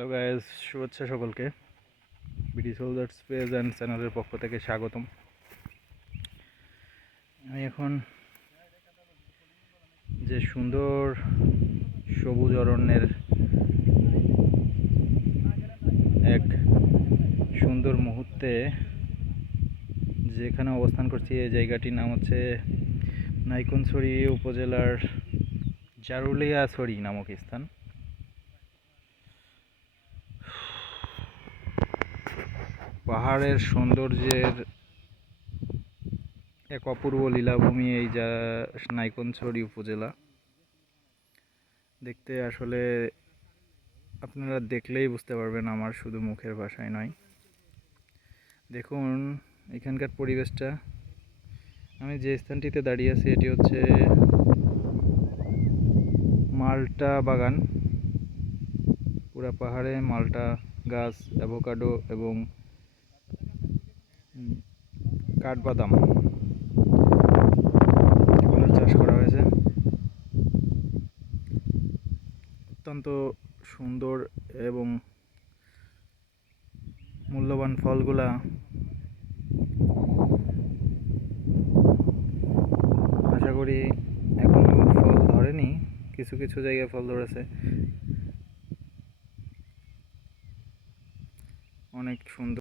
Hello guys, শুভেচ্ছা সকলকে। BD soldiers page and চ্যানেলের পক্ষ থেকে স্বাগতম। আমি এখন যে সুন্দর সবুজ অরণ্যের এক সুন্দর মুহূর্তে যেখানে অবস্থান করছি, এই জায়গাটির নাম হচ্ছে নাইকুনছড়ি উপজেলার জারুলিয়াছড়ি নামক স্থান। পাহাড়ের সৌন্দর্যের এক অপূর্ব লীলাভূমি এই যা নাইকুনছড়ি উপজেলা। দেখতে আসলে আপনারা দেখলেই বুঝতে পারবেন, আমার শুধু মুখের ভাষায় নয়। দেখুন এখানকার পরিবেশটা। আমি যে স্থানটিতে দাঁড়িয়ে আছি এটি হচ্ছে মাল্টা বাগান। পুরা পাহাড়ে মাল্টা গাছ, অ্যাভোকাডো এবং কাঠবাদাম এগুলোর চাষ করা হয়েছে। অত্যন্ত সুন্দর এবং মূল্যবান ফলগুলা আশা করি এখন ফল ধরেনি, কিছু কিছু জায়গায় ফল ধরেছে। অনেক সুন্দর।